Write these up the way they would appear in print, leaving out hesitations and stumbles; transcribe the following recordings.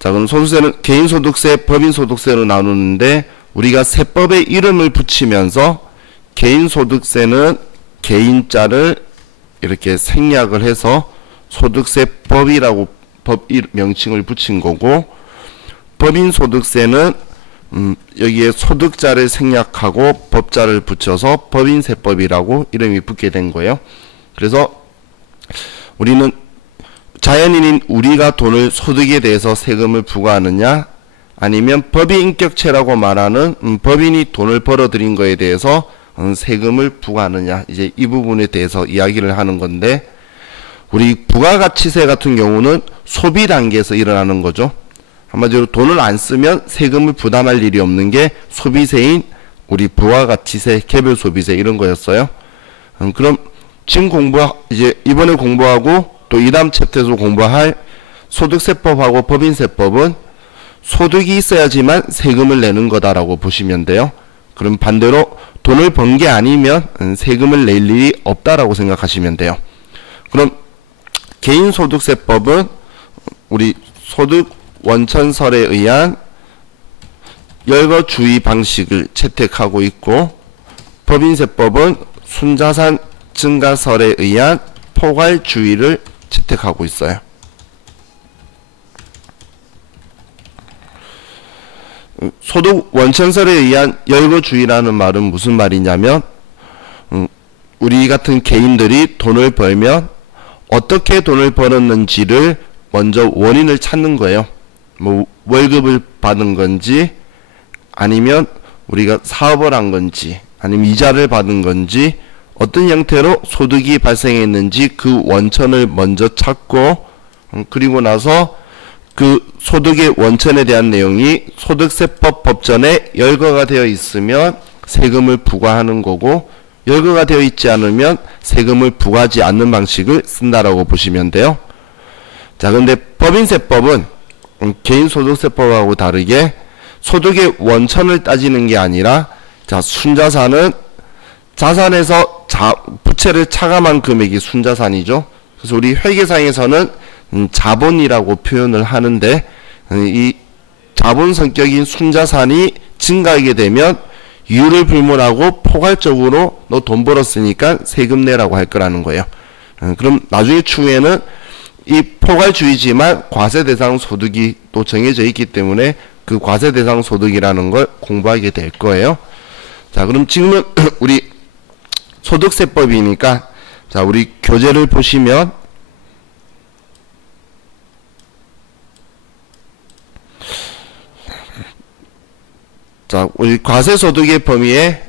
자, 그럼 소득세는 개인소득세, 법인소득세로 나누는데 우리가 세법의 이름을 붙이면서 개인소득세는 개인자를 이렇게 생략을 해서 소득세법이라고 법 명칭을 붙인 거고, 법인소득세는 여기에 소득자를 생략하고 법자를 붙여서 법인세법이라고 이름이 붙게 된 거예요. 그래서 우리는 자연인인 우리가 돈을 소득에 대해서 세금을 부과하느냐, 아니면 법인인격체라고 말하는 법인이 돈을 벌어들인 거에 대해서 세금을 부과하느냐, 이제 이 부분에 대해서 이야기를 하는 건데, 우리 부가가치세 같은 경우는 소비 단계에서 일어나는 거죠. 한마디로 돈을 안 쓰면 세금을 부담할 일이 없는 게 소비세인 우리 부가가치세, 개별소비세 이런 거였어요. 그럼 지금 이제 이번에 공부하고 또 이다음 챕터에서 공부할 소득세법하고 법인세법은 소득이 있어야지만 세금을 내는 거다라고 보시면 돼요. 그럼 반대로 돈을 번 게 아니면 세금을 낼 일이 없다라고 생각하시면 돼요. 그럼 개인소득세법은 우리 소득 원천설에 의한 열거주의 방식을 채택하고 있고, 법인세법은 순자산 증가설에 의한 포괄주의를 채택하고 있어요. 소득 원천설에 의한 열거주의라는 말은 무슨 말이냐면, 우리 같은 개인들이 돈을 벌면 어떻게 돈을 벌었는지를 먼저 원인을 찾는 거예요. 뭐 월급을 받은 건지, 아니면 우리가 사업을 한 건지, 아니면 이자를 받은 건지, 어떤 형태로 소득이 발생했는지 그 원천을 먼저 찾고, 그리고 나서 그 소득의 원천에 대한 내용이 소득세법 법전에 열거가 되어 있으면 세금을 부과하는 거고, 열거가 되어 있지 않으면 세금을 부과하지 않는 방식을 쓴다라고 보시면 돼요. 자, 근데 법인세법은 개인소득세법하고 다르게 소득의 원천을 따지는 게 아니라, 자, 순자산은 자산에서 부채를 차감한 금액이 순자산이죠. 그래서 우리 회계상에서는 자본이라고 표현을 하는데, 이 자본 성격인 순자산이 증가하게 되면 이유를 불문하고 포괄적으로 너 돈 벌었으니까 세금 내라고 할 거라는 거예요. 그럼 나중에 추후에는 이 포괄주의지만 과세대상 소득이 또 정해져 있기 때문에 그 과세대상 소득이라는 걸 공부하게 될 거예요. 자, 그럼 지금은 우리 소득세법이니까, 자, 우리 교재를 보시면 자, 우리 과세소득의 범위에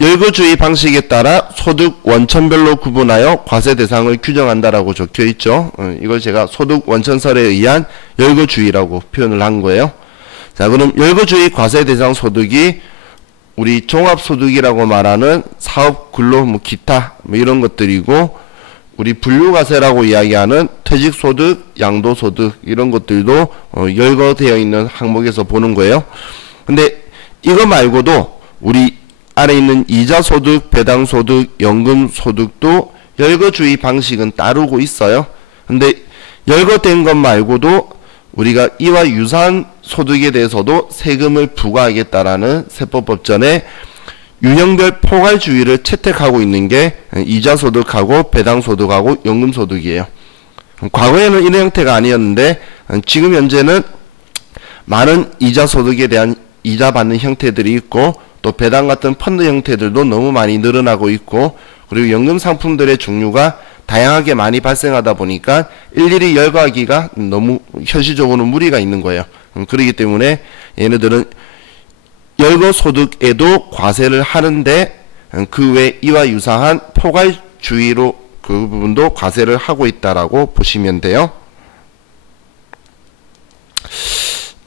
열거주의 방식에 따라 소득 원천별로 구분하여 과세 대상을 규정한다라고 적혀 있죠. 이걸 제가 소득 원천설에 의한 열거주의라고 표현을 한 거예요. 자, 그럼 열거주의 과세 대상 소득이 우리 종합소득이라고 말하는 사업, 근로, 뭐 기타 뭐 이런 것들이고, 우리 분류과세라고 이야기하는 퇴직소득, 양도소득 이런 것들도 열거되어 있는 항목에서 보는 거예요. 근데 이거 말고도 우리 아래 있는 이자소득, 배당소득, 연금소득도 열거주의 방식은 따르고 있어요. 근데 열거된 것 말고도 우리가 이와 유사한 소득에 대해서도 세금을 부과하겠다라는 세법법전에 유형별 포괄주의를 채택하고 있는 게 이자소득하고 배당소득하고 연금소득이에요. 과거에는 이런 형태가 아니었는데 지금 현재는 많은 이자소득에 대한 이자 받는 형태들이 있고, 또 배당 같은 펀드 형태들도 너무 많이 늘어나고 있고, 그리고 연금 상품들의 종류가 다양하게 많이 발생하다 보니까 일일이 열거하기가 너무 현실적으로는 무리가 있는 거예요. 그렇기 때문에 얘네들은 열거소득에도 과세를 하는데 그 외 이와 유사한 포괄주의로 그 부분도 과세를 하고 있다라고 보시면 돼요.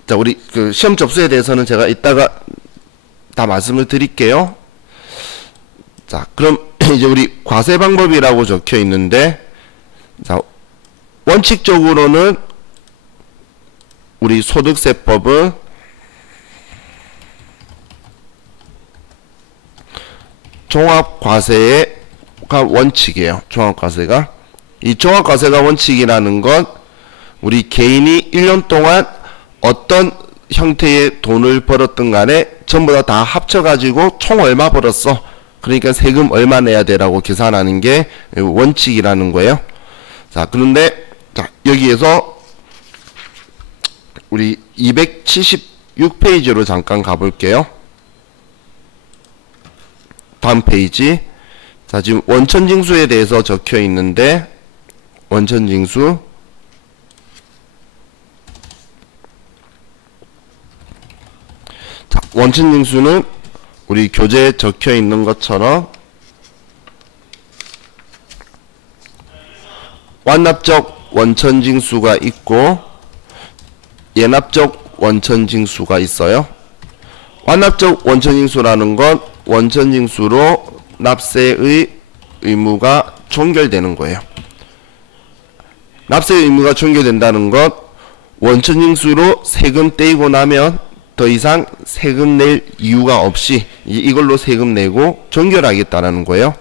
자, 우리 그 시험 접수에 대해서는 제가 이따가 다 말씀을 드릴게요. 자, 그럼 이제 우리 과세 방법이라고 적혀 있는데, 자, 원칙적으로는 우리 소득세법은 종합과세가 원칙이에요. 종합과세가. 이 종합과세가 원칙이라는 건 우리 개인이 1년 동안 어떤 형태의 돈을 벌었든 간에 전부 다 합쳐가지고 총 얼마 벌었어. 그러니까 세금 얼마 내야 되라고 계산하는 게 원칙이라는 거예요. 자, 그런데 자, 여기에서 우리 276페이지로 잠깐 가볼게요. 다음 페이지. 자, 지금 원천징수에 대해서 적혀 있는데, 원천징수. 자, 원천징수는 우리 교재에 적혀 있는 것처럼 완납적 원천징수가 있고 예납적 원천징수가 있어요. 완납적 원천징수라는 건 원천징수로 납세의 의무가 종결되는 거예요. 납세의 의무가 종결된다는 건 원천징수로 세금 떼이고 나면 더 이상 세금 낼 이유가 없이 이걸로 세금 내고 종결하겠다라는 거예요.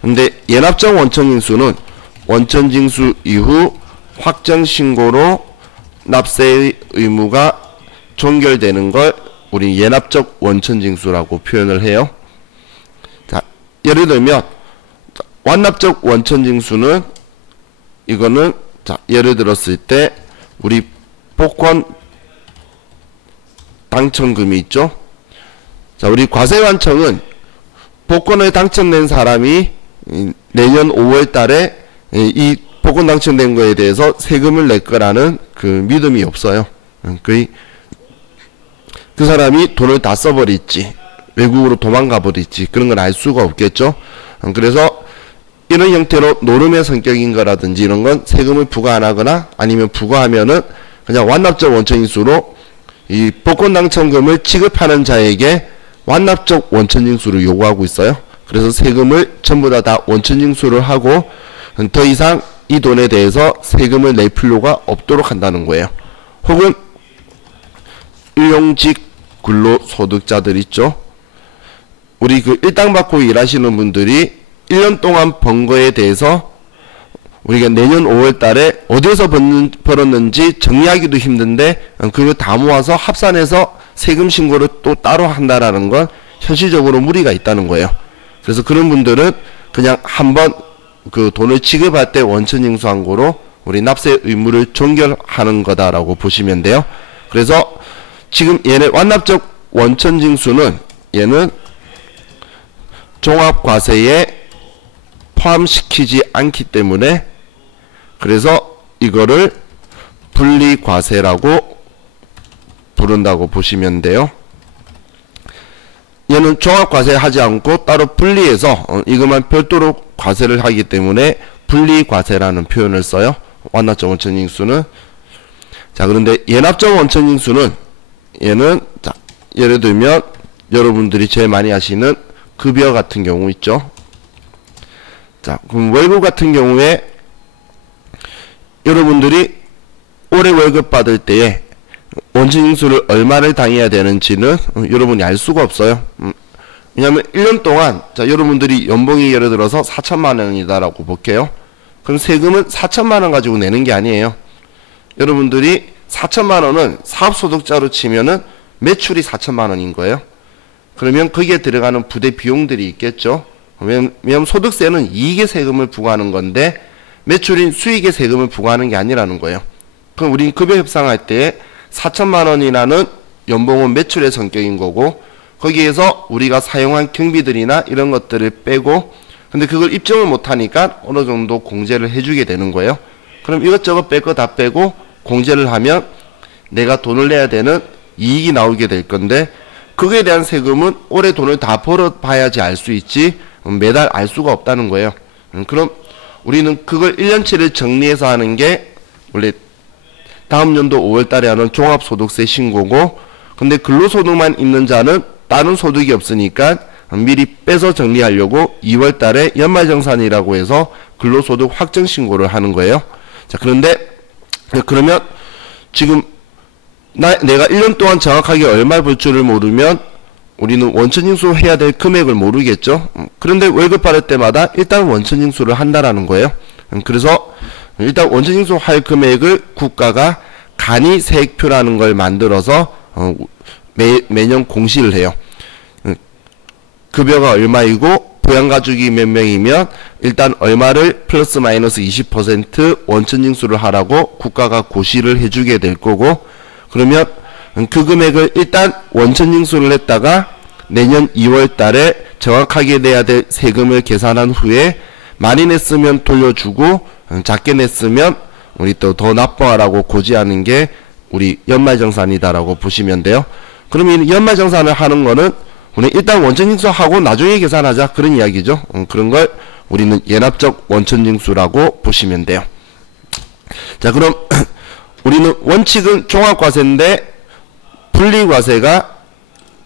근데 예납적 원천징수는 원천징수 이후 확정신고로 납세의 의무가 종결되는 걸 우리 예납적 원천징수라고 표현을 해요. 자, 예를 들면 완납적 원천징수는 이거는 자, 예를 들었을 때 우리 복권 당첨금이 있죠. 자, 우리 과세관청은 복권을 당첨된 사람이 내년 5월 달에 이 복권 당첨된 거에 대해서 세금을 낼 거라는 그 믿음이 없어요. 그 사람이 돈을 다 써버릴지 외국으로 도망가 버릴지 그런 걸 알 수가 없겠죠. 그래서 이런 형태로 노름의 성격인 거라든지 이런 건 세금을 부과 안 하거나 아니면 부과하면은 그냥 완납적 원천징수로 이 복권 당첨금을 지급하는 자에게 완납적 원천징수를 요구하고 있어요. 그래서 세금을 전부 다 원천징수를 하고 더 이상 이 돈에 대해서 세금을 낼 필요가 없도록 한다는 거예요. 혹은 일용직 근로소득자들 있죠. 우리 그 일당 받고 일하시는 분들이 1년 동안 번 거에 대해서 우리가 내년 5월 달에 어디서 벌었는지 정리하기도 힘든데 그거 다 모아서 합산해서 세금 신고를 또 따로 한다라는 건 현실적으로 무리가 있다는 거예요. 그래서 그런 분들은 그냥 한번 그 돈을 지급할 때 원천징수한 거로 우리 납세 의무를 종결하는 거다라고 보시면 돼요. 그래서 지금 얘네 완납적 원천징수는 얘는 종합과세에 포함시키지 않기 때문에 그래서 이거를 분리과세라고 부른다고 보시면 돼요. 얘는 종합과세 하지 않고 따로 분리해서 이것만 별도로 과세를 하기 때문에 분리과세라는 표현을 써요. 완납적 원천징수는. 자, 그런데 예납적 원천징수는 얘는 자, 예를 들면 여러분들이 제일 많이 하시는 급여 같은 경우 있죠. 자, 그럼 월급 같은 경우에 여러분들이 올해 월급 받을 때에 원천징수를 얼마를 당해야 되는지는 여러분이 알 수가 없어요. 왜냐하면 1년 동안 자, 여러분들이 연봉이 예를 들어서 4천만 원이다라고 볼게요. 그럼 세금은 4천만 원 가지고 내는 게 아니에요. 여러분들이 4천만 원은 사업소득자로 치면은 매출이 4천만 원인 거예요. 그러면 거기에 들어가는 부대 비용들이 있겠죠. 왜냐하면 소득세는 이익의 세금을 부과하는 건데 매출인 수익의 세금을 부과하는 게 아니라는 거예요. 그럼 우리 급여 협상할 때 4천만 원이라는 연봉은 매출의 성격인 거고 거기에서 우리가 사용한 경비들이나 이런 것들을 빼고 근데 그걸 입증을 못하니까 어느 정도 공제를 해주게 되는 거예요. 그럼 이것저것 뺄 거 다 빼고 공제를 하면 내가 돈을 내야 되는 이익이 나오게 될 건데 그거에 대한 세금은 올해 돈을 다 벌어봐야지 알 수 있지 매달 알 수가 없다는 거예요. 그럼 우리는 그걸 1년치를 정리해서 하는 게 원래 다음 연도 5월 달에 하는 종합소득세 신고고 근데 근로소득만 있는 자는 다른 소득이 없으니까 미리 빼서 정리하려고 2월 달에 연말정산이라고 해서 근로소득 확정신고를 하는 거예요. 자, 그런데 그러면 지금 내가 1년 동안 정확하게 얼마 벌 줄을 모르면 우리는 원천징수 해야 될 금액을 모르겠죠. 그런데 월급 받을 때마다 일단 원천징수를 한다라는 거예요. 그래서 일단 원천징수 할 금액을 국가가 간이 세액표라는 걸 만들어서 매년 공시를 해요. 급여가 얼마이고 부양가족이 몇 명이면 일단 얼마를 플러스 마이너스 20% 원천징수를 하라고 국가가 고시를 해주게 될 거고, 그러면 그 금액을 일단 원천징수를 했다가 내년 2월 달에 정확하게 내야 될 세금을 계산한 후에 많이 냈으면 돌려주고 작게 냈으면 우리 또 더 납부하라고 고지하는 게 우리 연말정산이다라고 보시면 돼요. 그러면 이 연말정산을 하는 거는 우리 일단 원천징수하고 나중에 계산하자, 그런 이야기죠. 그런 걸 우리는 연합적 원천징수라고 보시면 돼요. 자, 그럼 우리는 원칙은 종합과세인데 분리과세가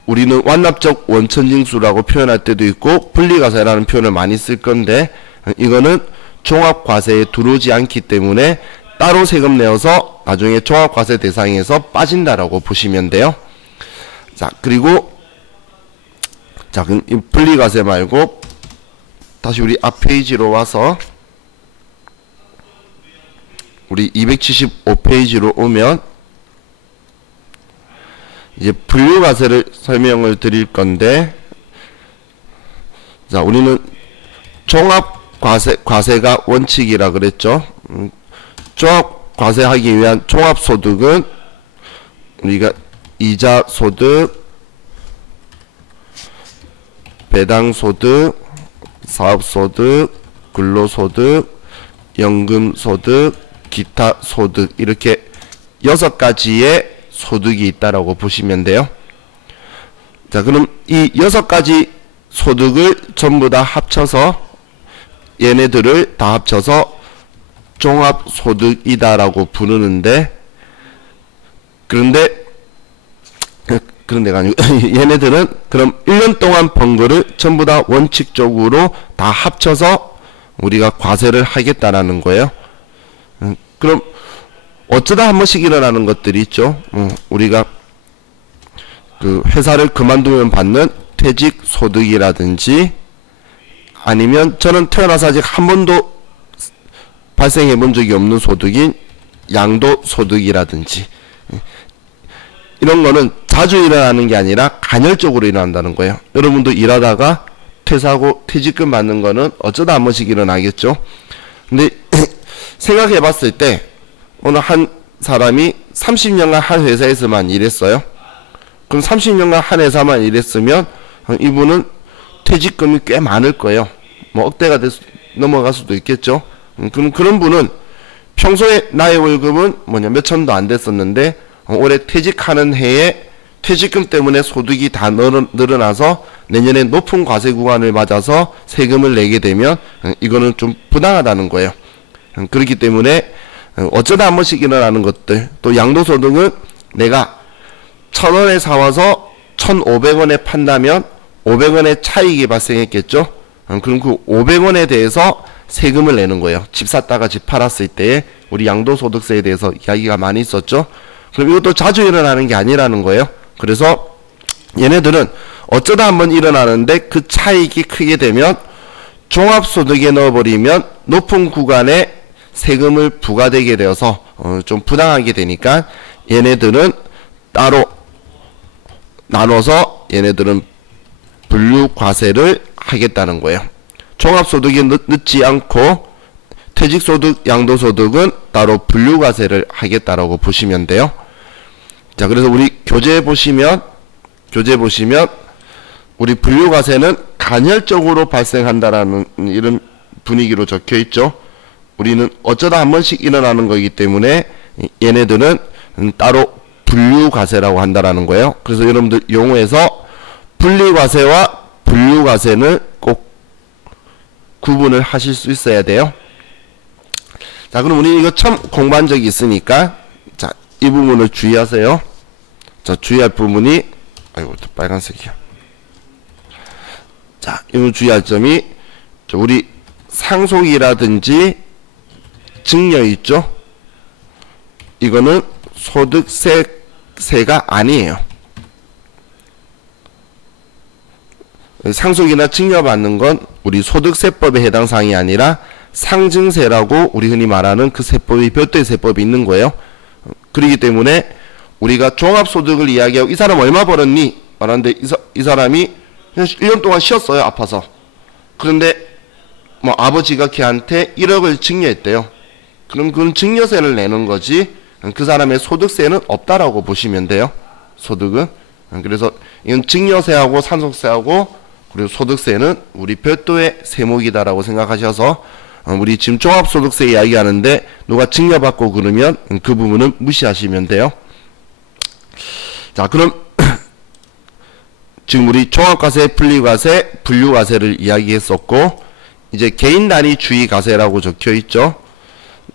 우리는 완납적 원천징수라고 표현할 때도 있고 분리과세라는 표현을 많이 쓸 건데, 이거는 종합과세에 들어오지 않기 때문에 따로 세금 내어서 나중에 종합과세 대상에서 빠진다라고 보시면 돼요. 자, 그리고 자, 그럼 이 분리과세 말고 다시 우리 앞 페이지로 와서 우리 275페이지로 오면 이제 분류과세를 설명을 드릴 건데, 자, 우리는 종합과세가 원칙이라 그랬죠. 종합과세하기 위한 종합소득은 우리가 이자소득, 배당소득, 사업소득, 근로소득, 연금소득, 기타소득, 이렇게 6가지의 소득이 있다라고 보시면 돼요. 자, 그럼 이 6가지 소득을 전부 다 합쳐서 얘네들을 다 합쳐서 종합소득이다라고 부르는데, 그런데가 아니고 얘네들은 그럼 1년 동안 번 거를 전부 다 원칙적으로 다 합쳐서 우리가 과세를 하겠다라는 거예요. 그럼 어쩌다 한 번씩 일어나는 것들이 있죠. 우리가 그 회사를 그만두면 받는 퇴직소득이라든지, 아니면 저는 태어나서 아직 한 번도 발생해 본 적이 없는 소득인 양도소득이라든지, 이런 거는 자주 일어나는 게 아니라 간헐적으로 일어난다는 거예요. 여러분도 일하다가 퇴사하고 퇴직금 받는 거는 어쩌다 한 번씩 일어나겠죠. 근데 생각해 봤을 때 어느 한 사람이 30년간 한 회사에서만 일했어요. 그럼 30년간 한 회사만 일했으면 이분은 퇴직금이 꽤 많을 거예요. 뭐 억대가 넘어갈 수도 있겠죠. 그럼 그런 분은 평소에 나의 월급은 몇 천도 안 됐었는데 올해 퇴직하는 해에 퇴직금 때문에 소득이 다 늘어나서 내년에 높은 과세 구간을 맞아서 세금을 내게 되면 이거는 좀 부당하다는 거예요. 그렇기 때문에 어쩌다 한 번씩 일어나는 것들, 또 양도소득은 내가 1,000원에 사와서 1,500원에 판다면 500원의 차익이 발생했겠죠. 그럼 그 500원에 대해서 세금을 내는 거예요. 집 샀다가 집 팔았을 때에 우리 양도소득세에 대해서 이야기가 많이 있었죠. 그럼 이것도 자주 일어나는 게 아니라는 거예요. 그래서 얘네들은 어쩌다 한번 일어나는데 그 차익이 크게 되면 종합소득에 넣어버리면 높은 구간에 세금을 부과되게 되어서 좀 부당하게 되니까 얘네들은 따로 나눠서 얘네들은 분류과세를 하겠다는 거예요. 종합소득에 넣지 않고 퇴직소득, 양도소득은 따로 분류과세를 하겠다라고 보시면 돼요. 자, 그래서 우리 교재 보시면 우리 분류과세는 간헐적으로 발생한다라는 이런 분위기로 적혀 있죠. 우리는 어쩌다 한 번씩 일어나는 거기 때문에 얘네들은 따로 분류과세라고 한다라는 거예요. 그래서 여러분들 용어에서 분리과세와 분류과세는 꼭 구분을 하실 수 있어야 돼요. 자, 그럼 우리 이거 처음 공부한 적이 있으니까 자, 이 부분을 주의하세요. 자, 주의할 부분이 아이고 또 빨간색이야. 자, 이거 주의할 점이 우리 상속이라든지 증여 있죠. 이거는 소득세가 아니에요. 상속이나 증여받는 건 우리 소득세법에 해당 사항이 아니라 상증세라고 우리 흔히 말하는 그 세법이 별도의 세법이 있는 거예요. 그렇기 때문에 우리가 종합소득을 이야기하고 이 사람 얼마 벌었니? 말하는데 이 사람이 1년 동안 쉬었어요. 아파서. 그런데 뭐 아버지가 걔한테 1억을 증여했대요. 그럼 그건 증여세를 내는 거지 그 사람의 소득세는 없다라고 보시면 돼요. 소득은. 그래서 이건 증여세하고 상속세하고 그리고 소득세는 우리 별도의 세목이다라고 생각하셔서 우리 지금 종합소득세 이야기하는데 누가 증여받고 그러면 그 부분은 무시하시면 돼요. 자, 그럼 지금 우리 종합과세, 분리과세, 분류과세를 이야기했었고 이제 개인 단위 주의과세라고 적혀 있죠.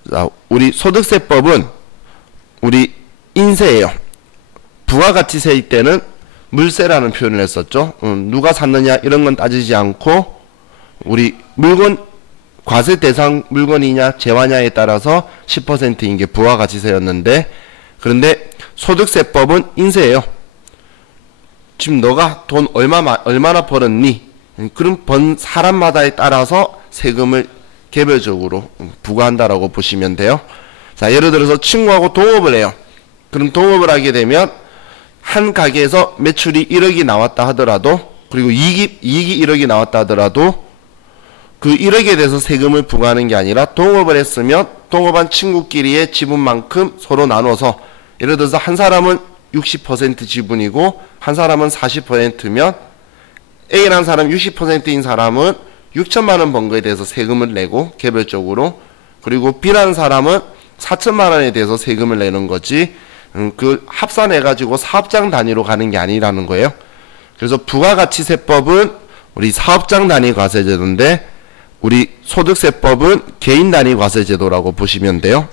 자, 우리 소득세법은 우리 인세예요. 부가가치세일 때는 물세라는 표현을 했었죠. 누가 샀느냐 이런 건 따지지 않고 우리 물건 과세 대상 물건이냐 재화냐에 따라서 10%인 게 부가가치세였는데 그런데 소득세법은 인세예요. 지금 너가 돈 얼마나 벌었니? 그럼 번 사람마다에 따라서 세금을 개별적으로 부과한다라고 보시면 돼요. 자, 예를 들어서 친구하고 동업을 해요. 그럼 동업을 하게 되면 한 가게에서 매출이 1억이 나왔다 하더라도 그리고 이익이 1억이 나왔다 하더라도 그 1억에 대해서 세금을 부과하는 게 아니라 동업을 했으면 동업한 친구끼리의 지분만큼 서로 나눠서 예를 들어서 한 사람은 60% 지분이고 한 사람은 40%면 A라는 사람 60%인 사람은 6천만 원 번 거에 대해서 세금을 내고 개별적으로 그리고 B라는 사람은 4천만 원에 대해서 세금을 내는 거지 그 합산해가지고 사업장 단위로 가는 게 아니라는 거예요. 그래서 부가가치세법은 우리 사업장 단위 과세제도인데 우리 소득세법은 개인 단위 과세제도라고 보시면 돼요.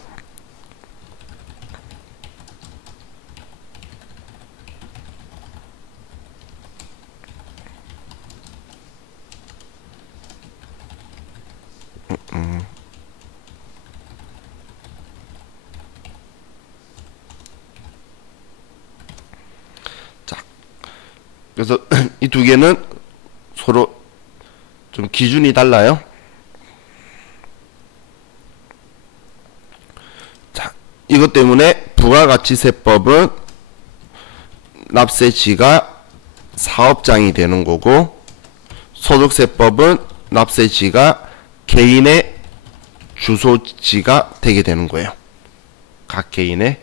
자, 그래서 이 두 개는 서로 좀 기준이 달라요. 자, 이것 때문에 부가가치세법은 납세지가 사업장이 되는 거고 소득세법은 납세지가 개인의 주소지가 되게 되는 거예요. 각 개인의.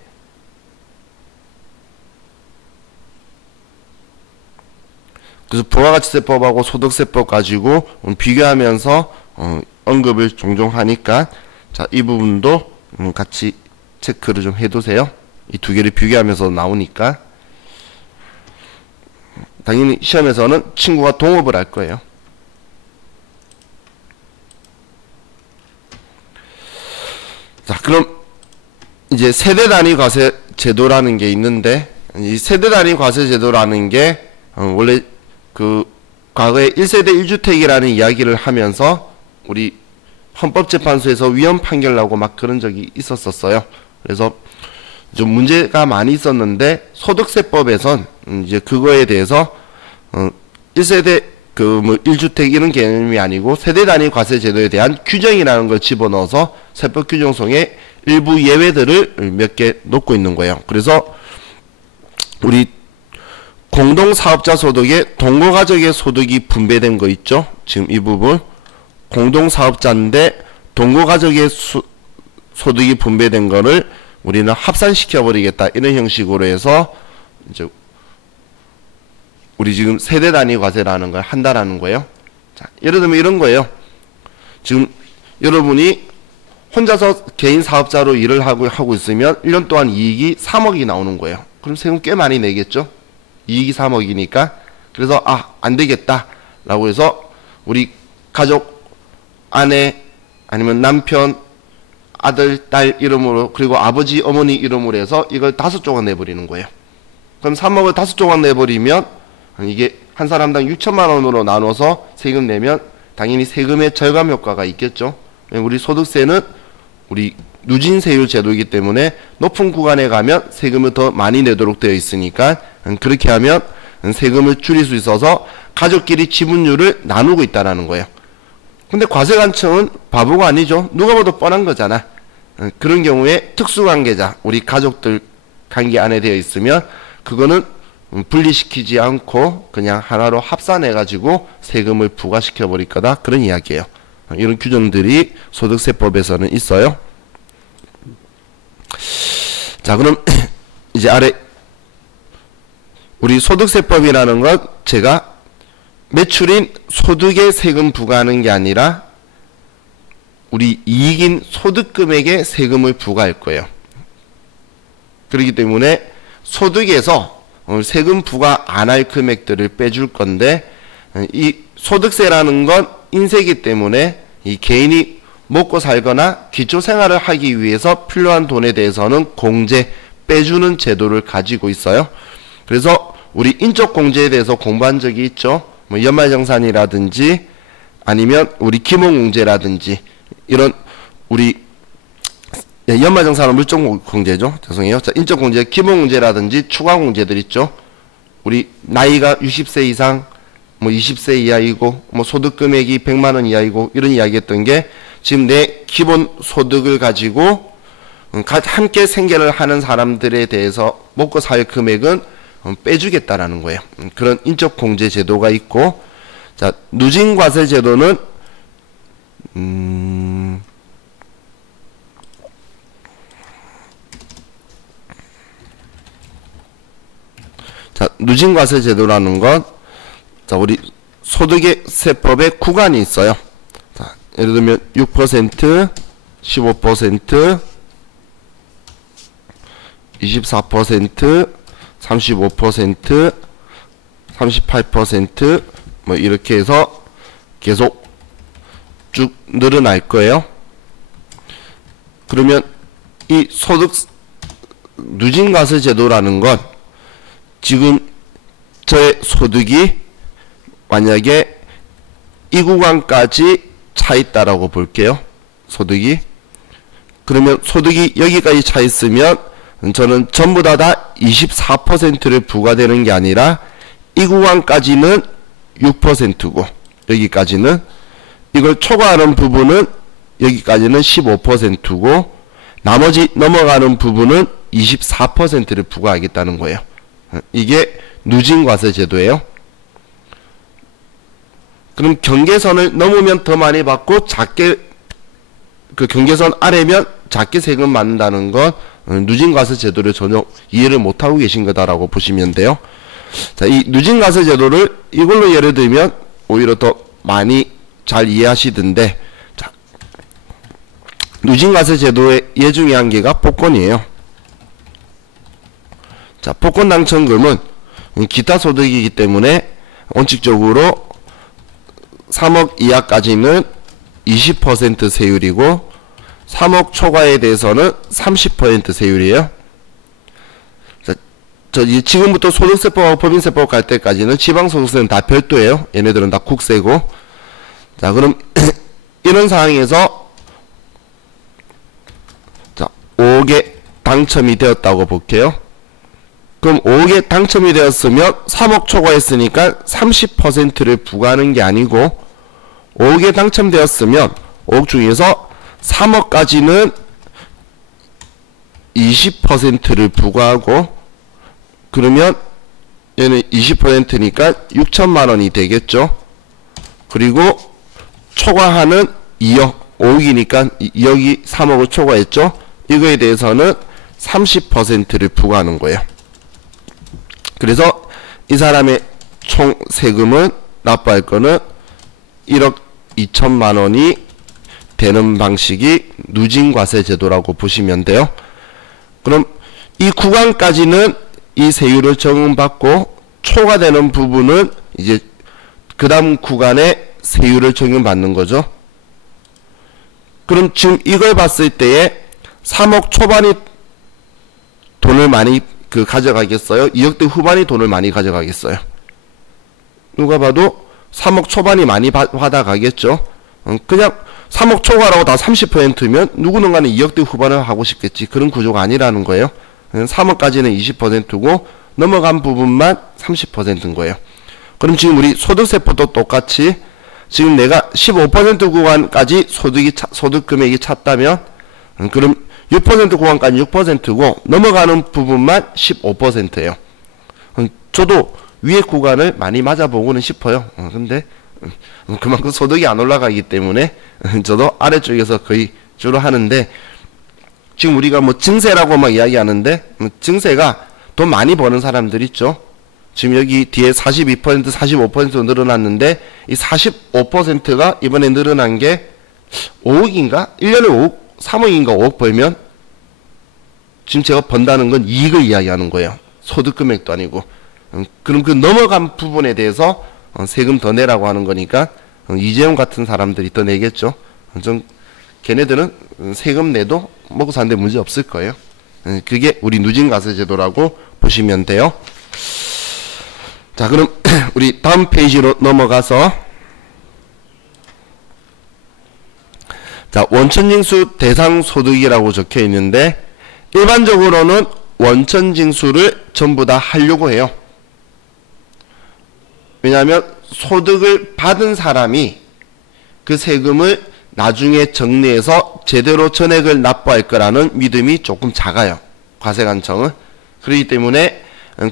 그래서 부가가치세법하고 소득세법 가지고 비교하면서 언급을 종종 하니까 자, 이 부분도 같이 체크를 좀 해두세요. 이 두 개를 비교하면서 나오니까 당연히 시험에서는 친구가 동업을 할 거예요. 자, 그럼 이제 세대 단위 과세 제도라는 게 있는데 이 세대 단위 과세 제도라는 게 원래 그 과거에 1세대 1주택이라는 이야기를 하면서 우리 헌법재판소에서 위헌 판결 나고 막 그런 적이 있었어요. 그래서 좀 문제가 많이 있었는데 소득세법에선 이제 그거에 대해서 1세대 그 뭐 1주택 이런 개념이 아니고 세대 단위 과세 제도에 대한 규정이라는 걸 집어넣어서 세법 규정성에 일부 예외들을 몇 개 놓고 있는 거예요. 그래서 우리 공동사업자 소득에 동거가족의 소득이 분배된 거 있죠. 지금 이 부분 공동사업자인데 동거가족의 소득이 분배된 거를 우리는 합산시켜 버리겠다 이런 형식으로 해서 이제 우리 지금 세대 단위 과세라는 걸 한다라는 거예요. 자, 예를 들면 이런 거예요. 지금 여러분이 혼자서 개인 사업자로 일을 하고 있으면 1년 동안 이익이 3억이 나오는 거예요. 그럼 세금 꽤 많이 내겠죠? 이익이 3억이니까. 그래서 안 되겠다 라고 해서 우리 가족 아내 아니면 남편 아들 딸 이름으로 그리고 아버지 어머니 이름으로 해서 이걸 5조각 내버리는 거예요. 그럼 3억을 5조각 내버리면 이게 한 사람당 6천만 원으로 나눠서 세금 내면 당연히 세금의 절감 효과가 있겠죠. 우리 소득세는 우리 누진세율 제도이기 때문에 높은 구간에 가면 세금을 더 많이 내도록 되어 있으니까 그렇게 하면 세금을 줄일 수 있어서 가족끼리 지분율을 나누고 있다는 거예요. 근데 과세관청은 바보가 아니죠. 누가 봐도 뻔한 거잖아. 그런 경우에 특수관계자, 우리 가족들 관계 안에 되어 있으면 그거는 분리시키지 않고 그냥 하나로 합산해 가지고 세금을 부과시켜 버릴 거다, 그런 이야기예요. 이런 규정들이 소득세법에서는 있어요. 자, 그럼 이제 아래 우리 소득세법이라는 것, 제가 매출인 소득에 세금 부과하는 게 아니라 우리 이익인 소득금액에 세금을 부과할 거예요. 그렇기 때문에 소득에서 세금 부과 안 할 금액들을 빼줄 건데, 이 소득세라는 건 인세이기 때문에 이 개인이 먹고 살거나 기초생활을 하기 위해서 필요한 돈에 대해서는 공제, 빼주는 제도를 가지고 있어요. 그래서 우리 인적공제에 대해서 공부한 적이 있죠. 뭐 연말정산이라든지 아니면 우리 기본공제라든지 이런 우리 연말정산은 물적공제죠. 죄송해요. 자, 인적공제, 기본공제라든지 추가공제들 있죠. 우리 나이가 60세 이상, 뭐 20세 이하이고, 뭐 소득금액이 100만원 이하이고, 이런 이야기 했던 게 지금 내 기본 소득을 가지고 함께 생계를 하는 사람들에 대해서 먹고 살 금액은 빼주겠다라는 거예요. 그런 인적공제 제도가 있고, 자, 누진과세 제도는 자, 누진과세 제도라는 건, 자, 우리 소득의 세법에 구간이 있어요. 자, 예를 들면 6%, 15%, 24%, 35%, 38%, 뭐 이렇게 해서 계속 쭉 늘어날 거예요. 그러면 이 소득 누진과세 제도라는 건 지금 저의 소득이 만약에 이 구간까지 차 있다라고 볼게요. 소득이. 그러면 소득이 여기까지 차 있으면 저는 전부 다 24%를 부과되는 게 아니라 이 구간까지는 6%고 여기까지는, 이걸 초과하는 부분은 여기까지는 15%고 나머지 넘어가는 부분은 24%를 부과하겠다는 거예요. 이게 누진과세 제도예요. 그럼 경계선을 넘으면 더 많이 받고 작게, 그 경계선 아래면 작게 세금 받는다는 건 누진과세 제도를 전혀 이해를 못하고 계신 거다라고 보시면 돼요. 자, 이 누진과세 제도를 이걸로 예를 들면 오히려 더 많이 잘 이해하시던데, 자, 누진과세 제도의 예 중에 한 개가 복권이에요. 자, 복권 당첨금은 기타 소득이기 때문에 원칙적으로 3억 이하까지는 20% 세율이고 3억 초과에 대해서는 30% 세율이에요. 자, 지금부터 소득세법하고 법인세법 갈 때까지는 지방소득세는 다 별도예요. 얘네들은 다 국세고. 자, 그럼 이런 상황에서 자, 5억에 당첨이 되었다고 볼게요. 그럼 5억에 당첨이 되었으면 3억 초과했으니까 30%를 부과하는 게 아니고, 5억에 당첨되었으면 5억 중에서 3억까지는 20%를 부과하고, 그러면 얘는 20%니까 6천만원이 되겠죠. 그리고 초과하는 2억, 5억이니까 2억이 3억을 초과했죠. 이거에 대해서는 30%를 부과하는 거예요. 그래서 이 사람의 총 세금은 납부할 거는 1억 2천만 원이 되는 방식이 누진과세 제도라고 보시면 돼요. 그럼 이 구간까지는 이 세율을 적용받고 초과되는 부분은 이제 그 다음 구간에 세율을 적용받는 거죠. 그럼 지금 이걸 봤을 때에 3억 초반이 돈을 많이 가져가겠어요? 2억대 후반이 돈을 많이 가져가겠어요? 누가 봐도 3억 초반이 많이 받아가겠죠. 그냥 3억 초과라고 다 30%면 누구는 간에 2억대 후반을 하고 싶겠지. 그런 구조가 아니라는 거예요. 3억까지는 20%고 넘어간 부분만 30%인 거예요. 그럼 지금 우리 소득세법도 똑같이 지금 내가 15% 구간까지 소득 금액이 찼다면 그럼 6% 구간까지 6%고 넘어가는 부분만 15%예요. 저도 위에 구간을 많이 맞아보고는 싶어요. 근데 그만큼 소득이 안 올라가기 때문에 저도 아래쪽에서 거의 주로 하는데, 지금 우리가 뭐 증세라고 막 이야기하는데, 증세가 돈 많이 버는 사람들 있죠. 지금 여기 뒤에 42%, 45% 늘어났는데 이 45%가 이번에 늘어난 게 5억인가? 1년에 5억, 3억인가 5억 벌면 지금 제가 번다는 건 이익을 이야기하는 거예요. 소득 금액도 아니고. 그럼 그 넘어간 부분에 대해서 세금 더 내라고 하는 거니까 이재용 같은 사람들이 더 내겠죠. 좀 걔네들은 세금 내도 먹고 사는데 문제 없을 거예요. 그게 우리 누진과세 제도라고 보시면 돼요. 자, 그럼 우리 다음 페이지로 넘어가서, 자, 원천징수 대상 소득이라고 적혀 있는데, 일반적으로는 원천징수를 전부 다 하려고 해요. 왜냐하면 소득을 받은 사람이 그 세금을 나중에 정리해서 제대로 전액을 납부할 거라는 믿음이 조금 작아요. 과세관청은. 그렇기 때문에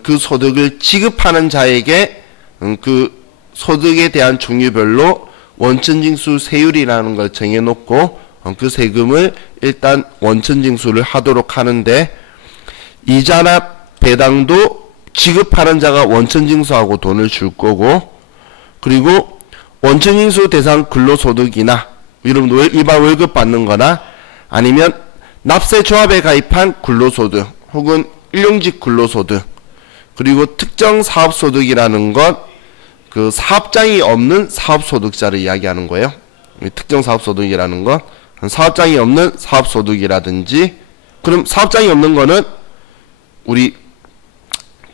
그 소득을 지급하는 자에게 그 소득에 대한 종류별로 원천징수 세율이라는 걸 정해놓고 그 세금을 일단 원천징수를 하도록 하는데, 이자나 배당도 지급하는 자가 원천징수하고 돈을 줄 거고, 그리고 원천징수 대상 근로소득이나 일반 월급 받는 거나 아니면 납세조합에 가입한 근로소득 혹은 일용직 근로소득, 그리고 특정 사업소득이라는 건 그 사업장이 없는 사업소득자를 이야기하는 거예요. 특정 사업소득이라는 건 사업장이 없는 사업소득이라든지, 그럼 사업장이 없는 거는 우리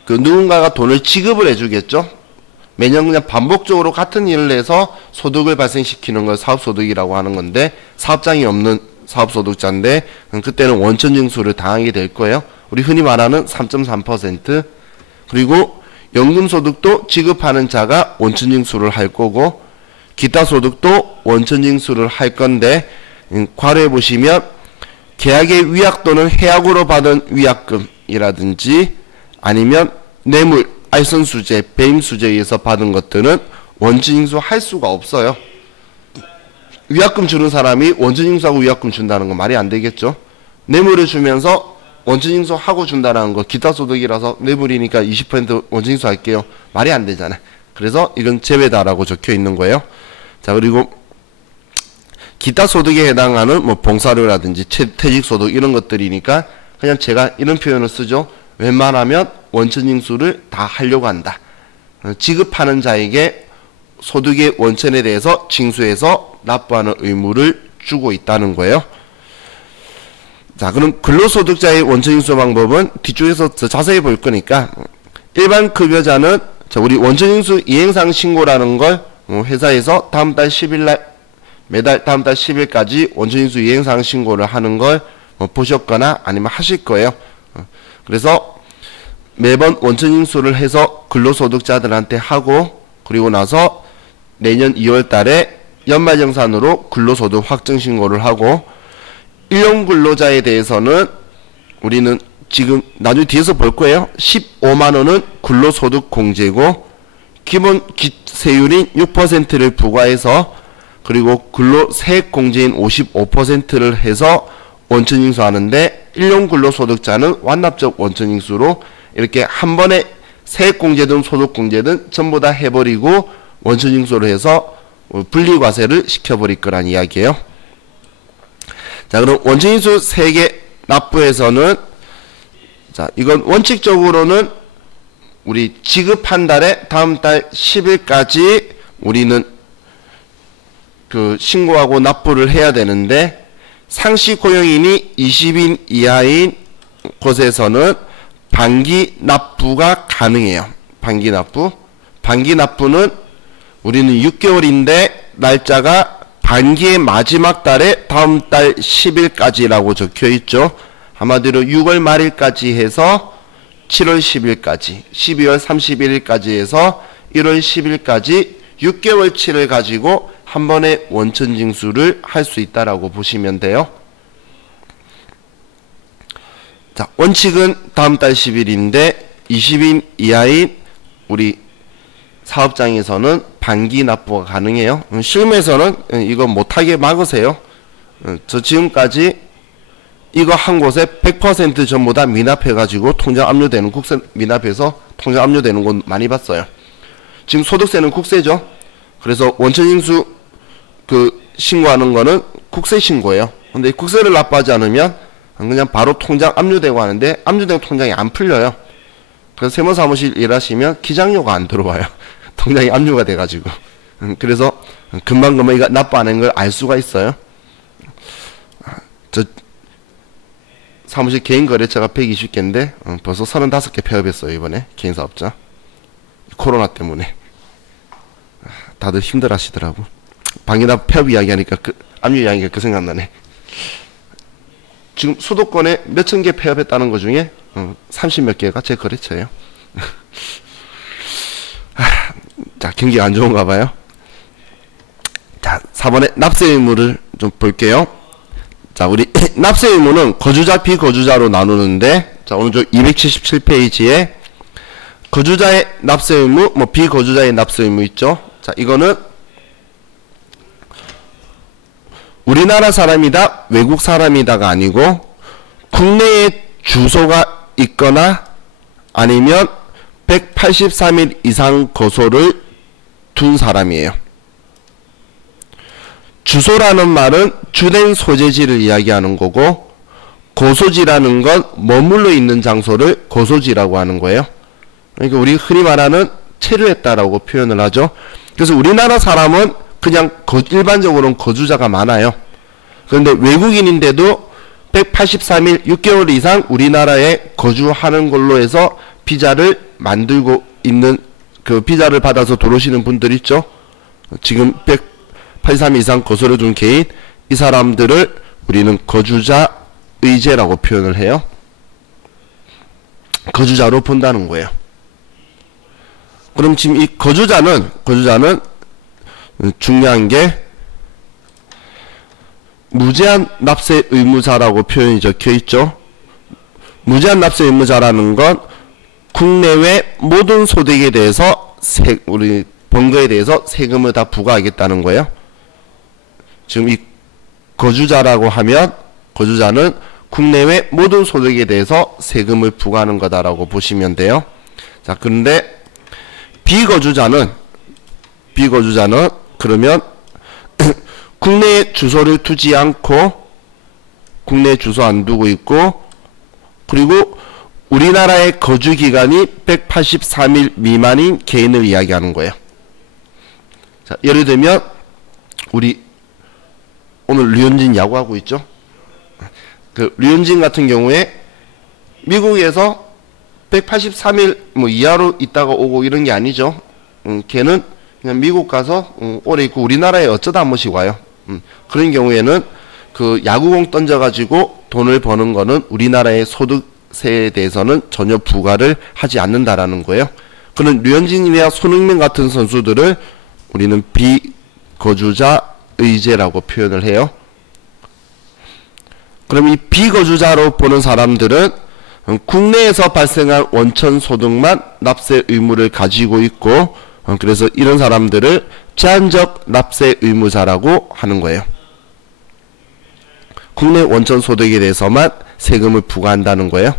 그 누군가가 돈을 지급을 해주겠죠. 매년 그냥 반복적으로 같은 일을 해서 소득을 발생시키는 걸 사업소득이라고 하는 건데, 사업장이 없는 사업소득자인데 그때는 원천징수를 당하게 될 거예요. 우리 흔히 말하는 3.3%. 그리고 연금소득도 지급하는 자가 원천징수를 할 거고, 기타 소득도 원천징수를 할 건데, 괄호에 보시면 계약의 위약 또는 해약으로 받은 위약금이라든지 아니면 뇌물, 알선수재, 배임수재에 의해서 받은 것들은 원천징수 할 수가 없어요. 위약금 주는 사람이 원천징수하고 위약금 준다는 건 말이 안 되겠죠. 뇌물을 주면서 원천징수하고 준다는 거, 기타소득이라서 뇌물이니까 20% 원천징수 할게요. 말이 안 되잖아요. 그래서 이건 제외다라고 적혀 있는 거예요. 자, 그리고 기타소득에 해당하는 뭐 봉사료라든지 퇴직소득 이런 것들이니까 그냥 제가 이런 표현을 쓰죠. 웬만하면 원천징수를 다 하려고 한다. 지급하는 자에게 소득의 원천에 대해서 징수해서 납부하는 의무를 주고 있다는 거예요. 자, 그럼 근로소득자의 원천징수 방법은 뒤쪽에서 더 자세히 볼 거니까, 일반 급여자는 우리 원천징수 이행사항 신고라는 걸 회사에서 다음 달 10일날 매달 다음 달 10일까지 원천징수 이행사항 신고를 하는 걸 보셨거나 아니면 하실 거예요. 그래서 매번 원천징수를 해서 근로소득자들한테 하고, 그리고 나서 내년 2월 달에 연말정산으로 근로소득 확정신고를 하고, 일용근로자에 대해서는 우리는 지금 나중에 뒤에서 볼 거예요. 15만원은 근로소득 공제고 기본 세율인 6%를 부과해서, 그리고 근로세액 공제인 55%를 해서 원천징수 하는데, 일용근로소득자는 완납적 원천징수로 이렇게 한 번에 세액공제든 소득공제든 전부 다 해버리고 원천징수를 해서 분리과세를 시켜버릴 거란 이야기예요. 자, 그럼 원천징수 세액의 납부에서는, 자, 이건 원칙적으로는 우리 지급한 달에 다음 달 10일까지 우리는 그 신고하고 납부를 해야 되는데, 상시 고용인이 20인 이하인 곳에서는 반기 납부가 가능해요. 반기 납부. 반기 납부는 우리는 6개월인데 날짜가 반기의 마지막 달에 다음 달 10일까지라고 적혀 있죠. 한마디로 6월 말일까지 해서 7월 10일까지, 12월 31일까지 해서 1월 10일까지 6개월치를 가지고 한 번에 원천징수를 할 수 있다라고 보시면 돼요. 자, 원칙은 다음 달 10일인데 20인 이하인 우리 사업장에서는 반기 납부가 가능해요. 실무에서는 이거 못하게 막으세요. 저 지금까지 이거 한 곳에 100% 전부 다 미납해가지고 통장 압류되는 국세 미납해서 통장 압류되는 곳 많이 봤어요. 지금 소득세는 국세죠. 그래서 원천징수 그 신고하는 거는 국세 신고예요. 근데 국세를 납부하지 않으면 그냥 바로 통장 압류되고 하는데 압류된 통장이 안 풀려요. 그래서 세무사무실 일하시면 기장료가 안 들어와요. 통장이 압류가 돼가지고. 그래서 금방 이거 납부 안 한 걸 알 수가 있어요. 저 사무실 개인 거래처가 120개인데 벌써 35개 폐업했어요. 이번에 개인 사업자. 코로나 때문에. 다들 힘들어 하시더라고. 방기납 폐업 이야기하니까 압류 이야기가 그 생각나네. 지금 수도권에 몇천 개 폐업했다는 것 중에 30몇 개가 제 거래처예요. 자, 경기가 안 좋은가 봐요. 자, 4번에 납세 의무를 좀 볼게요. 자, 우리 납세 의무는 거주자, 비거주자로 나누는데, 자, 오른쪽 277페이지에 거주자의 납세 의무, 비거주자의 납세 의무 있죠. 자, 이거는 우리나라 사람이다, 외국 사람이다가 아니고 국내에 주소가 있거나 아니면 183일 이상 거소를 둔 사람이에요. 주소라는 말은 주된 소재지를 이야기하는 거고, 거소지라는 건 머물러 있는 장소를 거소지라고 하는 거예요. 그러니까 우리 흔히 말하는 체류했다라고 표현을 하죠. 그래서 우리나라 사람은 그냥 일반적으로는 거주자가 많아요. 그런데 외국인인데도 183일 6개월 이상 우리나라에 거주하는 걸로 해서 비자를 만들고 있는, 그 비자를 받아서 들어오시는 분들 있죠. 지금 183일 이상 거소를 둔 개인, 이 사람들을 우리는 거주자 의제라고 표현을 해요. 거주자로 본다는 거예요. 그럼 지금 이 거주자는 중요한 게 무제한 납세 의무자라고 표현이 적혀 있죠. 무제한 납세 의무자라는 건 국내외 모든 소득에 대해서 우리 번 거에 대해서 세금을 다 부과하겠다는 거예요. 지금 이 거주자라고 하면 거주자는 국내외 모든 소득에 대해서 세금을 부과하는 거다라고 보시면 돼요. 자, 그런데 비거주자는 그러면 국내에 주소를 두지 않고, 국내에 주소 안 두고 있고, 그리고 우리나라의 거주 기간이 183일 미만인 개인을 이야기하는 거예요. 자, 예를 들면 우리 오늘 류현진 야구하고 있죠. 그 류현진 같은 경우에 미국에서 183일 이하로 있다가 오고 이런 게 아니죠. 걔는 그냥 미국 가서 오래 있고 우리나라에 어쩌다 한 번씩 와요. 그런 경우에는 그 야구공 던져가지고 돈을 버는 거는 우리나라의 소득세에 대해서는 전혀 부과를 하지 않는다라는 거예요. 그런 류현진이나 손흥민 같은 선수들을 우리는 비거주자 의제라고 표현을 해요. 그럼 이 비거주자로 보는 사람들은 국내에서 발생한 원천 소득만 납세 의무를 가지고 있고, 그래서 이런 사람들을 제한적 납세 의무자라고 하는 거예요. 국내 원천 소득에 대해서만 세금을 부과한다는 거예요.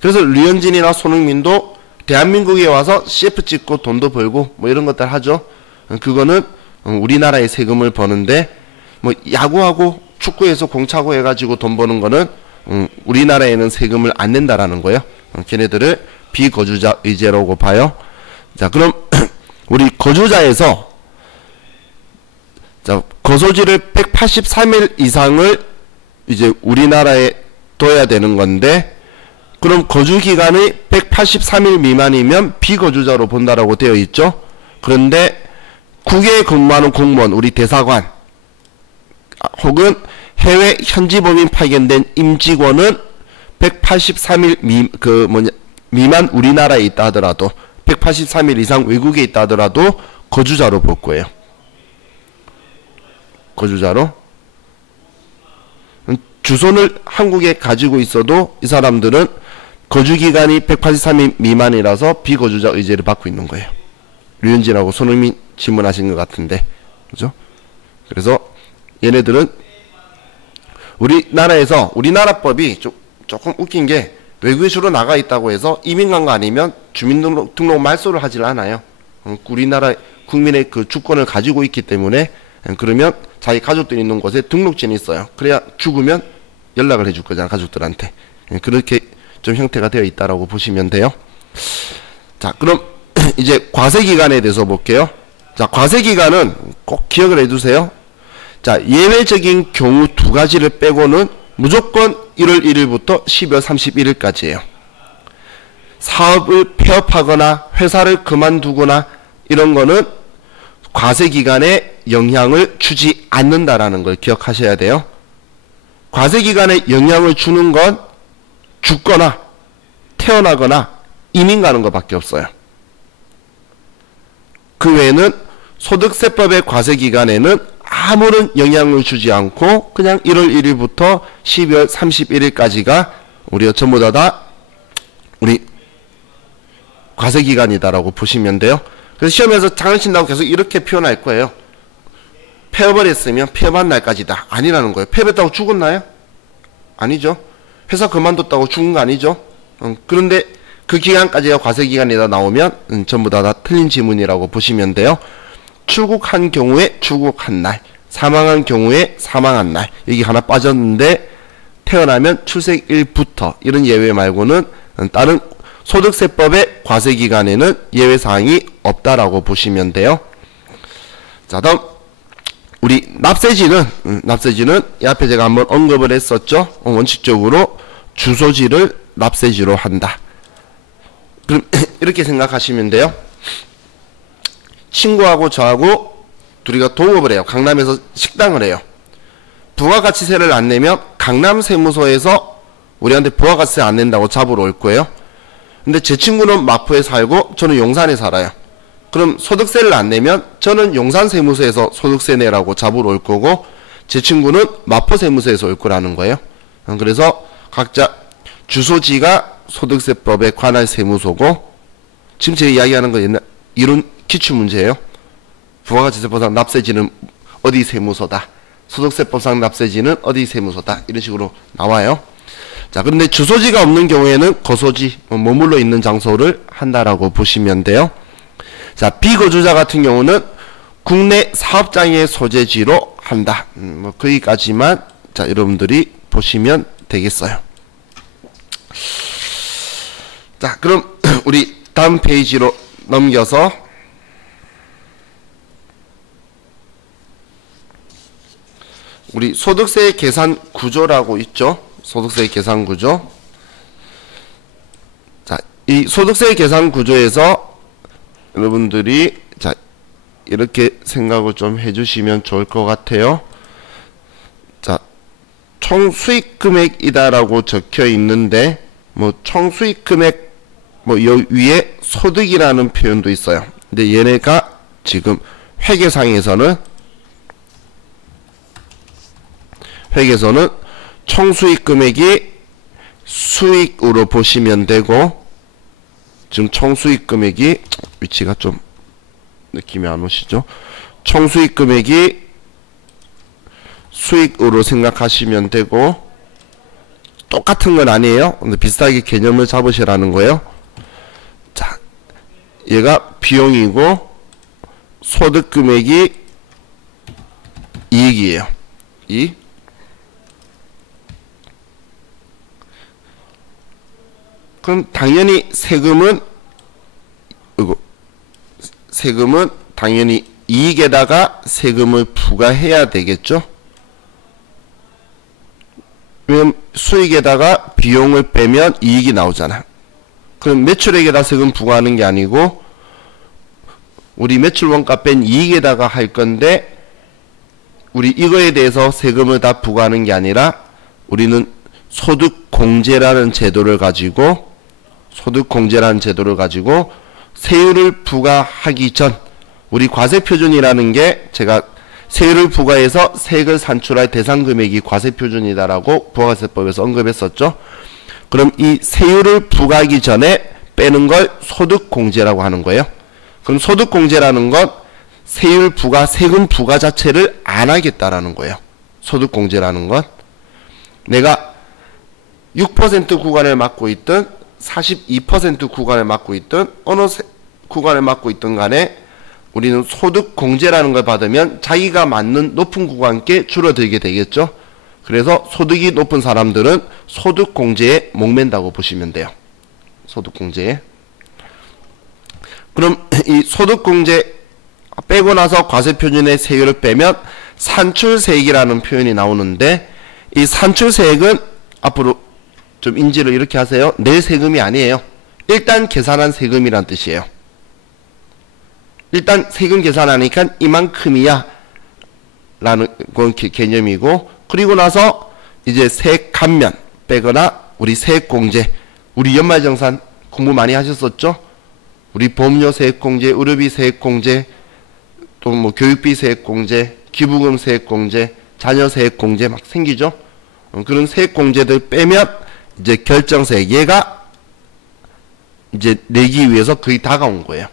그래서 류현진이나 손흥민도 대한민국에 와서 CF 찍고 돈도 벌고 이런 것들 하죠. 그거는 우리나라에 세금을 버는데, 야구하고 축구에서 공 차고 해가지고 돈 버는 거는 우리나라에는 세금을 안 낸다라는 거예요. 걔네들을 비거주자 의제라고 봐요. 자, 그럼 우리 거주자에서 자, 거소지를 183일 이상을 이제 우리나라에 둬야 되는 건데, 그럼 거주 기간이 183일 미만이면 비거주자로 본다라고 되어 있죠. 그런데 국외에 근무하는 공무원, 우리 대사관 혹은 해외 현지 법인 파견된 임직원은 183일 미만 우리나라에 있다 하더라도, 183일 이상 외국에 있다 하더라도 거주자로 볼 거예요. 거주자로. 주소를 한국에 가지고 있어도 이 사람들은 거주기간이 183일 미만이라서 비거주자 의제를 받고 있는 거예요. 류현진하고 손흥민 질문하신 것 같은데, 그죠? 그래서 얘네들은 우리나라에서 우리나라법이 조금 웃긴 게 외국에 주로 나가 있다고 해서 이민 간 거 아니면 주민등록 말소를 하질 않아요. 우리나라 국민의 그 주권을 가지고 있기 때문에 그러면 자기 가족들이 있는 곳에 등록증이 있어요. 그래야 죽으면 연락을 해줄 거잖아, 가족들한테. 그렇게 좀 형태가 되어 있다라고 보시면 돼요. 자, 그럼 이제 과세기간에 대해서 볼게요. 자, 과세기간은 꼭 기억을 해두세요. 자, 예외적인 경우 두 가지를 빼고는 무조건 1월 1일부터 12월 31일까지예요. 사업을 폐업하거나 회사를 그만두거나 이런 거는 과세기간에 영향을 주지 않는다라는 걸 기억하셔야 돼요. 과세기간에 영향을 주는 건 죽거나 태어나거나 이민 가는 것밖에 없어요. 그 외에는 소득세법의 과세기간에는 아무런 영향을 주지 않고 그냥 1월 1일부터 12월 31일까지가 우리가 전부 다 우리 과세기간이다라고 보시면 돼요. 그래서 시험에서 장난친다고 계속 이렇게 표현할 거예요. 폐업을 했으면 폐업한 날까지다. 아니라는 거예요. 폐업했다고 죽었나요? 아니죠. 회사 그만뒀다고 죽은 거 아니죠. 그런데 그 기간까지가 과세기간이다 나오면 전부 다 틀린 지문이라고 보시면 돼요. 출국한 경우에 출국한 날, 사망한 경우에 사망한 날, 여기 하나 빠졌는데 태어나면 출생일부터 이런 예외 말고는 다른 소득세법의 과세기간에는 예외사항이 없다라고 보시면 돼요. 자, 다음 우리 납세지는 이 앞에 제가 한번 언급을 했었죠. 원칙적으로 주소지를 납세지로 한다. 그럼 이렇게 생각하시면 돼요. 친구하고 저하고 둘이가 동업을 해요. 강남에서 식당을 해요. 부가가치세를 안 내면 강남세무서에서 우리한테 부가가치세 안 낸다고 잡으러 올 거예요. 근데 제 친구는 마포에 살고 저는 용산에 살아요. 그럼 소득세를 안 내면 저는 용산세무서에서 소득세 내라고 잡으러 올 거고 제 친구는 마포세무서에서 올 거라는 거예요. 그래서 각자 주소지가 소득세법에 관할 세무서고, 지금 제가 이야기하는 건 옛날 이론 기출문제예요. 부가가치세법상 납세지는 어디 세무서다, 소득세법상 납세지는 어디 세무서다, 이런 식으로 나와요. 자, 근데 주소지가 없는 경우에는 거소지, 머물러 있는 장소를 한다라고 보시면 돼요. 자, 비거주자 같은 경우는 국내 사업장의 소재지로 한다. 뭐 거기까지만 자 여러분들이 보시면 되겠어요. 자, 그럼 우리 다음 페이지로 넘겨서 우리 소득세 계산 구조라고 있죠. 소득세 계산 구조. 자, 이 소득세 계산 구조에서 여러분들이 자 이렇게 생각을 좀 해주시면 좋을 것 같아요. 자, 총 수익 금액이다라고 적혀 있는데 뭐 총 수익 금액 뭐 여 위에 소득이라는 표현도 있어요. 근데 얘네가 지금 회계상에서는 총 수익 금액이 수익으로 보시면 되고, 지금 총 수익 금액이 위치가 좀 느낌이 안 오시죠? 총 수익 금액이 수익으로 생각하시면 되고, 똑같은 건 아니에요. 근데 비슷하게 개념을 잡으시라는 거예요. 자, 얘가 비용이고 소득 금액이 이익이에요. 그럼 당연히 세금은 당연히 이익에다가 세금을 부과해야 되겠죠. 왜냐면 수익에다가 비용을 빼면 이익이 나오잖아. 그럼 매출액에다 세금 부과하는 게 아니고 우리 매출 원가 뺀 이익에다가 할 건데, 우리 이거에 대해서 세금을 다 부과하는 게 아니라 우리는 소득공제라는 제도를 가지고 세율을 부과하기 전, 우리 과세표준이라는 게 제가 세율을 부과해서 세액을 산출할 대상 금액이 과세 표준이다라고 부가세법에서 언급했었죠. 그럼 이 세율을 부과하기 전에 빼는 걸 소득공제라고 하는 거예요. 그럼 소득공제라는 건 세율 부과, 세금 부과 자체를 안 하겠다라는 거예요. 소득공제라는 건 내가 6% 구간을 맡고 있든 42% 구간을 맡고 있든 어느 구간을 맡고 있든 간에 우리는 소득공제라는 걸 받으면 자기가 맞는 높은 구간께 줄어들게 되겠죠. 그래서 소득이 높은 사람들은 소득공제에 목맨다고 보시면 돼요. 소득공제에. 그럼 이 소득공제 빼고 나서 과세표준의 세율을 빼면 산출세액이라는 표현이 나오는데 이 산출세액은 앞으로 좀 인지를 이렇게 하세요. 내 세금이 아니에요. 일단 계산한 세금이란 뜻이에요. 일단 세금 계산하니까 이만큼이야 라는 건 개념이고, 그리고 나서 이제 세액 감면 빼거나 우리 세액공제, 우리 연말정산 공부 많이 하셨었죠? 우리 보험료 세액공제, 의료비 세액공제, 또 뭐 교육비 세액공제, 기부금 세액공제, 자녀 세액공제 막 생기죠? 그런 세액공제들 빼면 이제 결정세액, 얘가 이제 내기 위해서 거의 다가온 거예요.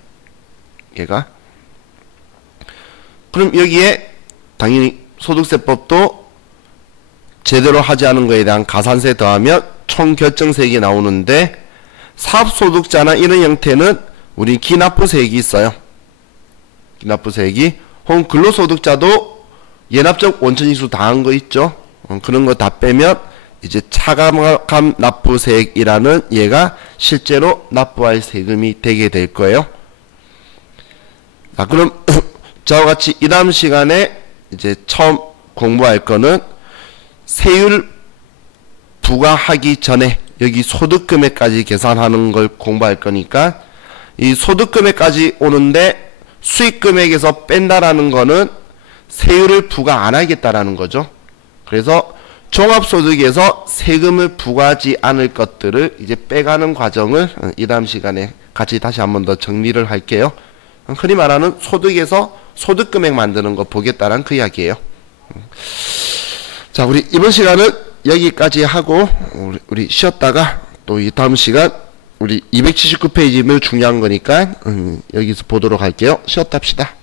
얘가. 그럼 여기에 당연히 소득세법도 제대로 하지 않은 거에 대한 가산세 더하면 총결정세액이 나오는데, 사업소득자나 이런 형태는 우리 기납부세액이 있어요. 기납부세액이. 혹은 근로소득자도 예납적 원천징수 당한 거 있죠. 그런 거 다 빼면 이제 차감 납부세액이라는 얘가 실제로 납부할 세금이 되게 될 거예요. 자, 그럼 저와 같이 이 다음 시간에 이제 처음 공부할 거는 세율 부과하기 전에 여기 소득금액까지 계산하는 걸 공부할 거니까, 이 소득금액까지 오는데 수익금액에서 뺀다라는 거는 세율을 부과 안 하겠다라는 거죠. 그래서 종합소득에서 세금을 부과하지 않을 것들을 이제 빼가는 과정을 이 다음 시간에 같이 다시 한 번 더 정리를 할게요. 흔히 말하는 소득에서 소득금액 만드는 거 보겠다는 그 이야기예요. 자, 우리 이번 시간은 여기까지 하고 우리 쉬었다가 또 이 다음 시간 우리 279페이지는 중요한 거니까 여기서 보도록 할게요. 쉬었다 합시다.